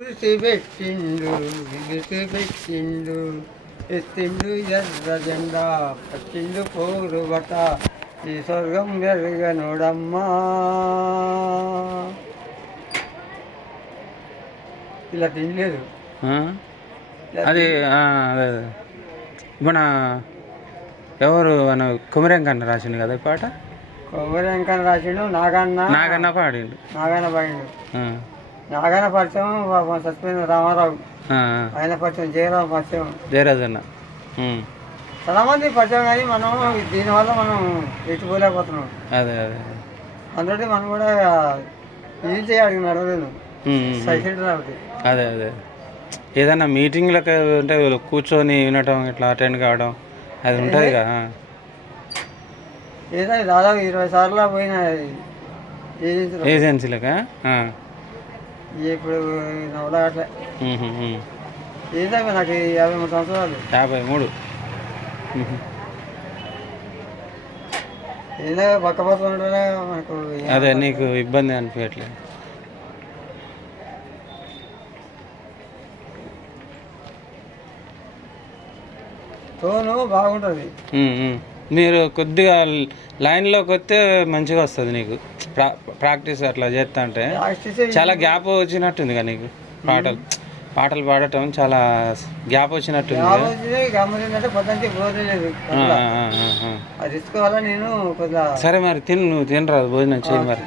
చూసి పెట్టిండు విగుసి పెట్టిండు ఎత్తిండు ఎర్ర జెండా పట్టిండు పోరు బట ఈ స్వర్గం ఎరగనోడమ్మా. ఇలా తినలేదు అది అదే మన ఎవరు మన కుమరంకన్న రాసిండు కదా ఈ పాట. కొబ్బరికన్న రాసిండు. నాగన్న పాడిండు. నాగన్న పాడిండు. నాగన్న పరిచయం చచ్చిపోయిన రామారావు, ఆయన పరిచయం జయరావు పరిచయం, జయరాజు అన్న. చాలా మంది పరిచయం, కానీ మనం దీనివల్ల మనం ఎత్తుకోలేకపోతున్నాం. అదే అదే అందుకే మనం కూడా ఏం చేయాలి నడవలేదు సైకిల్ కాబట్టి. అదే అదే ఏదన్నా మీటింగ్లకు ఉంటే కూర్చొని వినటం, ఇట్లా అటెండ్ కావడం అది ఉంటుంది కదా. ఏదైనా దాదాపు 20 సార్లు పోయిన ఏజెన్సీలకా. ఇప్పుడు నవ్వట్లే. ఏదైనా నాకు 53 సంవత్సరాలు. 53. ఏదో పక్క పక్కన ఉంటేనే మనకు. అదే నీకు ఇబ్బంది అనిపించట్లేదు. టోను బాగుంటుంది. మీరు కొద్దిగా లైన్లోకి వస్తే మంచిగా వస్తుంది నీకు. ప్రాక్టీస్ అట్లా చేస్తా అంటే చాలా గ్యాప్ వచ్చినట్టుంది కదా నీకు. పాటలు పాడటం చాలా గ్యాప్ వచ్చినట్టుంది. సరే మరి నువ్వు తినరాదు భోజనం చేయి మరి.